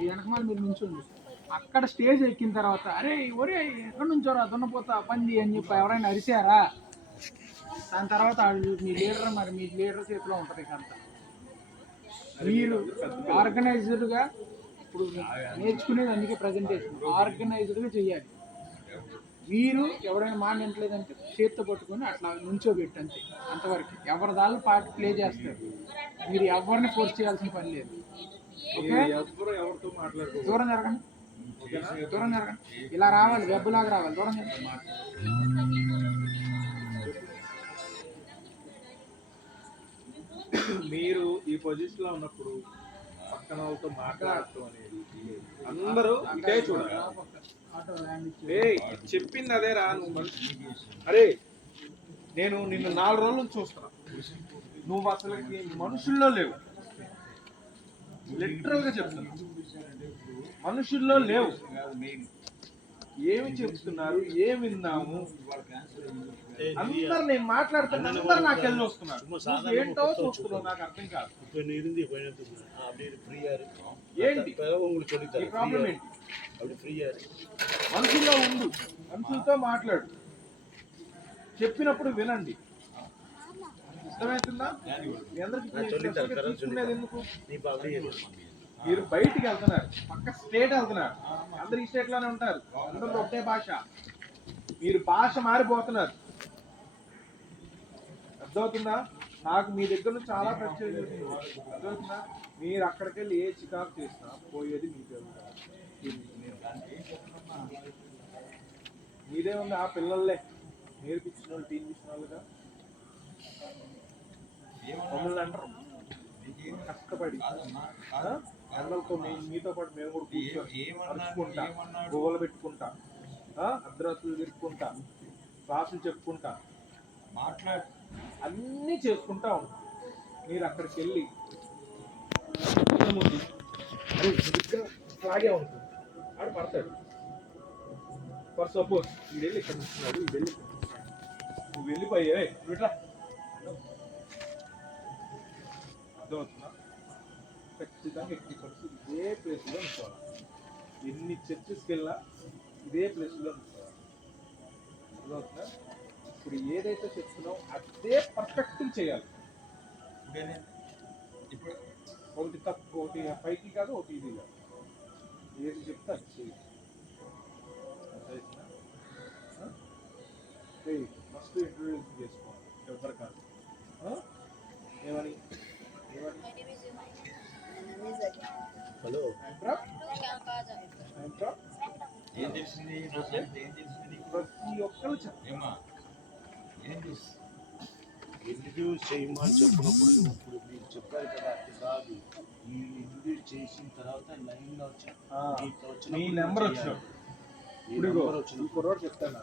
ఈ వెనకమాల మీరు నుంచోండి. అక్కడ స్టేజ్ ఎక్కిన తర్వాత అరే ఒరే ఎక్కడి నుంచోరా దున్నపోతా పంది అని చెప్పి ఎవరైనా అరిచారా, దాని తర్వాత మీ లీడర్, మరి మీ లీడర్ చేతిలో ఉంటుంది ఇకంతా. మీరు ఆర్గనైజ్డ్గా ఇప్పుడు నేర్చుకునేది అందుకే ప్రజెంటేషన్ ఆర్గనైజ్డ్గా చెయ్యాలి. మీరు ఎవరైనా మాట వింటలేదంటే చేతితో పట్టుకొని అట్లా నుంచోబెట్టి అంతే, అంతవరకు. ఎవరి దాళ్ళు పార్ట్ ప్లే చేస్తారు, మీరు ఎవరిని ఫోర్స్ చేయాల్సిన పని లేదు. ఓకే, దూరం జరగండి, దూరం జరగండి. ఇలా రావాలి, వెబ్బులాగా రావాలి, దూరం జరగండి. మీరు ఈ పొజిషన్ లో ఉన్నప్పుడు పక్కన వాళ్ళతో మాట్లాడటం అనేది అందరూ ఇదే చూడాలి. చెప్పింది అదేరా నువ్వు మనిషి. అరే నేను నిన్ను 4 రోజుల నుంచి చూస్తున్నా, నువ్వు అసలు మనుషుల్లో లేవు. లిటరల్ గా చెప్తున్నా, మనుషుల్లో లేవు. ఏమి చెప్తున్నారు, ఏమి విన్నాము, అందరు నేను మాట్లాడుతున్నా, అందరు నాకు వెళ్ళి వస్తున్నారు. ఏంటో చూస్తున్నావు, నాకు అర్థం కాదు. ఏంటి ప్రాబ్లం? ఏంటి? మనుషుల్లో ఉండు, మనుషులతో మాట్లాడు, చెప్పినప్పుడు వినండి. అర్థమవుతుందా? మీ అందరికి తీసుకునేది ఎందుకు? మీరు బయటికి వెళ్తున్నారు, పక్క స్టేట్ వెళ్తున్నారు, అందరు ఈ స్టేట్ లోనే ఉంటారు, అందరూ ఒకటే భాష. మీరు భాష మారిపోతున్నారు. అర్థమవుతుందా? నాకు మీ దగ్గర నుంచి చాలా ప్రత్యేక అర్థమవుతుందా? మీరు అక్కడికి వెళ్ళి ఏ చికాకు చేసినా పోయేది మీకు. మీదే ఉంది, ఆ పిల్లల్లే నేర్పించిన వాళ్ళు, టీం ఇచ్చిన వాళ్ళుగా మమ్మల్ని అంటారు. కష్టపడి అందరితో మీతో పాటు మేము కూడా కూర్చొని అరుచుకుంటా, గువ్వలు పెట్టుకుంటా, అర్ధరాత్రులు తిరుక్కుంటా, క్లాసులు చెప్పుకుంటా, అన్నీ చేసుకుంటా ఉంటాం. మీరు అక్కడికి వెళ్ళి అలాగే ఉంటుంది, ఆడు పడతాడు. ఫర్ సపోజ్ వీడు వెళ్ళి ఇక్కడ ఉంటున్నాడు, వీడు వెళ్ళి నువ్వు వెళ్ళిపోయా ఇట్లా. అర్థమవుతుందా? ఖచ్చితంగా ఎట్టి పరిస్థితి ఇదే ప్లేస్లో ఉంచుకోవాలి. ఎన్ని చర్చెస్కి వెళ్ళా ఇదే ప్లేస్లో ఉంచుకోవాలి. అర్థమవుతుందా? ఇప్పుడు ఏదైతే చెప్తున్నావు అదే పర్ఫెక్ట్గా చేయాలి. ఒకటి తప్పు, ఒకటి పైకి కాదు, ఒకటి ఇది కాదు. ఏది చెప్తే అది చేయాలి. ఫస్ట్ ఇంట్రడ్యూస్ చేసుకోవాలి, ఎవరు కాదు. ఏమని హలో ప్రతి ఒక్కరు ఇంట్రడ్యూస్ చేయమని చెప్పినప్పుడు ఇప్పుడు మీరు చెప్పారు కదా, అది కాదు. ఈ ఇంట్రడ్యూస్ చేసిన తర్వాత లైన్లో వచ్చాను, మీ నెంబర్ వచ్చినప్పుడు చెప్తాను.